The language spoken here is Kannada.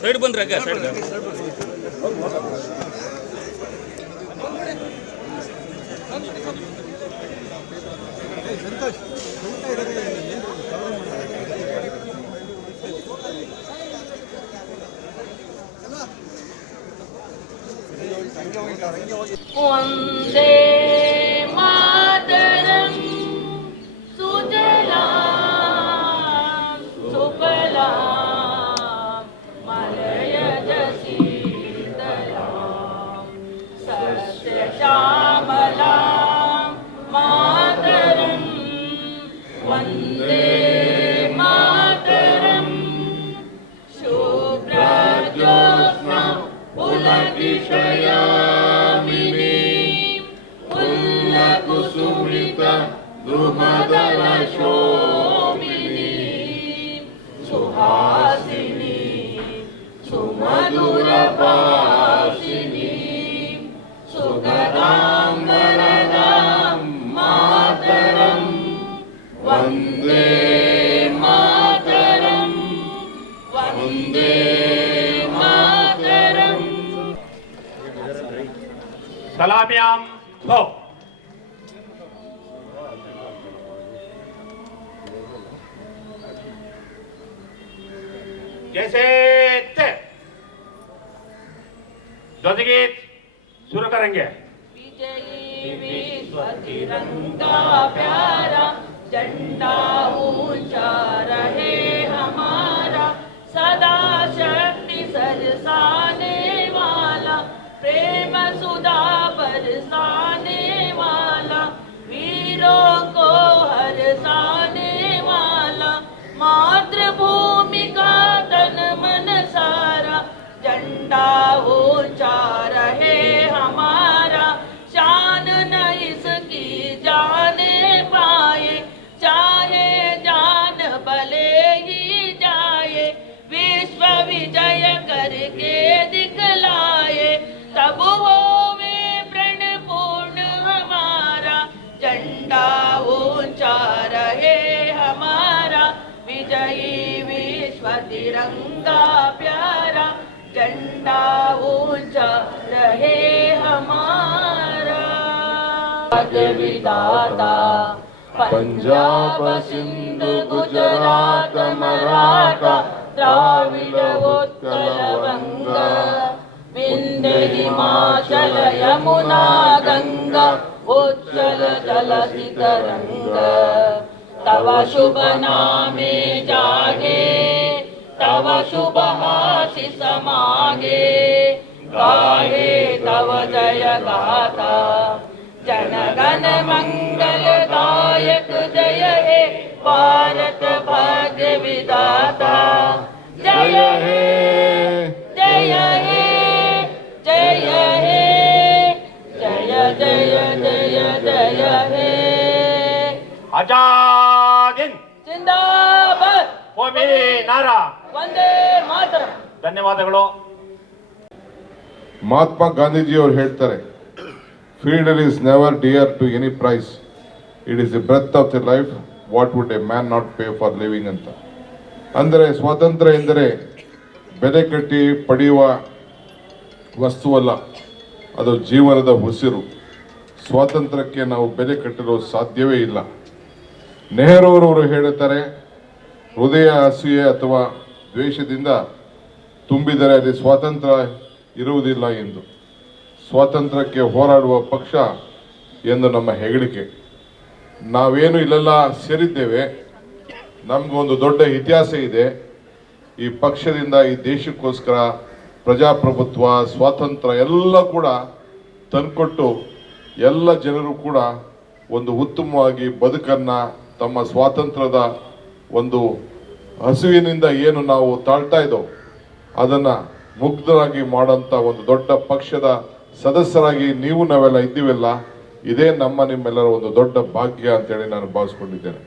ಸೈಡ್ ಬಂದ್ರೆ ಸೈಡ್ ವಂದೇ ಮಾತರಂ ಸುಜಲಾಂ ಸುಫಲಾಂ ಮಲಯಜ ಶೀತಲಾಂ ಸಸ್ಯಶ್ಯಾಮಲಾಂ ಮಾತರಂ ವಂದೇ ಮಾತರಂ ಶುಭ್ರಜ್ಯೋತ್ಸ್ನಾ ಪುಲಕಿಶಯಾಮಿನೀಂ ಪುಲ್ಲಕುಸುಮಿತ ದ್ರುಮದಲಶೋಭಿನೀಂ ಸುಹಾಸಿನೀಂ ಸುಮಧುರಭಾಷಿಣೀಂ ಸುಗದಾಂ ವರದಾಂ ಮಾತರಂ ವಂದೇ ಮಾತರಂ ವಂದೇ सलाम्याम हो जैसे ध्वजगीत शुरू करेंगे। विजयी विश्व तिरंगा प्यारा झंडा ऊंचा रहे हमारा सदा शक्ति सरसाने वाला प्रेम सुधा बरसाने वाला वीरों को हरसाने वाला मातृभूमि का तन मन सारा झंडा ऊंचा रहे हमारा शान न इसकी जाने पाए चाहे जान भले ही जाए विश्व विजय करके दिखलाए तब होवे प्रण पूर्ण हमारा झंडा ऊंचा रहे हमारा विजयी विश्व तिरंगा प्यारा झंडा ऊंचा रहे हमारा। विधाता पंजाब सिंध गुजरात मराठा द्राविड उत्कल बंगा विंध्य हिमाचल यमुना गंगा उच्चल जलधि तरंगा तव शुभ नामे जागे तव शुभ आशीष मागे गाहे तव जय गाथा जनगण मंगल दायक जय हे भारत भाग्य विधाता जय हे जय हे जय हे जय जय जय जय हे आजाद हिंद जिंदाबाद भूमि नारा ವಂದೇ ಮಾತರಂ। ಧನ್ಯವಾದಗಳು। ಮಹಾತ್ಮ ಗಾಂಧೀಜಿಯವರು ಹೇಳ್ತಾರೆ, freedom is never dear to any price, it is the breath of the life, what would a man not pay for living ಅಂತ. ಅಂದರೆ ಸ್ವಾತಂತ್ರ್ಯ ಎಂದರೆ ಬೆಲೆ ಕಟ್ಟಿ ಪಡೆಯುವ ವಸ್ತುವಲ್ಲ, ಅದು ಜೀವನದ ಉಸಿರು. ಸ್ವಾತಂತ್ರ್ಯಕ್ಕೆ ನಾವು ಬೆಲೆ ಕಟ್ಟಲು ಸಾಧ್ಯವೇ ಇಲ್ಲ. ನೆಹರೂರವರು ಹೇಳುತ್ತಾರೆ, ಹೃದಯ ಅಸೂಯೆ ಅಥವಾ ದ್ವೇಷದಿಂದ ತುಂಬಿದರೆ ಅಲ್ಲಿ ಸ್ವಾತಂತ್ರ್ಯ ಇರುವುದಿಲ್ಲ ಎಂದು. ಸ್ವಾತಂತ್ರ್ಯಕ್ಕೆ ಹೋರಾಡುವ ಪಕ್ಷ ಎಂದು ನಮ್ಮ ಹೆಗ್ಗಳಿಕೆ. ನಾವೇನು ಇಲ್ಲೆಲ್ಲ ಸೇರಿದ್ದೇವೆ, ನಮಗೊಂದು ದೊಡ್ಡ ಇತಿಹಾಸ ಇದೆ. ಈ ಪಕ್ಷದಿಂದ ಈ ದೇಶಕ್ಕೋಸ್ಕರ ಪ್ರಜಾಪ್ರಭುತ್ವ, ಸ್ವಾತಂತ್ರ್ಯ ಎಲ್ಲ ಕೂಡ ತಂದುಕೊಟ್ಟು ಎಲ್ಲ ಜನರು ಕೂಡ ಒಂದು ಉತ್ತಮವಾಗಿ ಬದುಕನ್ನು ತಮ್ಮ ಸ್ವಾತಂತ್ರ್ಯದ ಒಂದು ಹಸುವಿನಿಂದ ಏನು ನಾವು ತಾಳ್ತಾ ಇದ್ದೋ ಅದನ್ನು ಮುಗ್ಧರಾಗಿ ಮಾಡೋಂಥ ಒಂದು ದೊಡ್ಡ ಪಕ್ಷದ ಸದಸ್ಯರಾಗಿ ನೀವು ನಾವೆಲ್ಲ ಇದ್ದೀವಲ್ಲ, ಇದೇ ನಮ್ಮ ನಿಮ್ಮೆಲ್ಲರ ಒಂದು ದೊಡ್ಡ ಭಾಗ್ಯ ಅಂತೇಳಿ ನಾನು ಭಾವಿಸ್ಕೊಂಡಿದ್ದೇನೆ.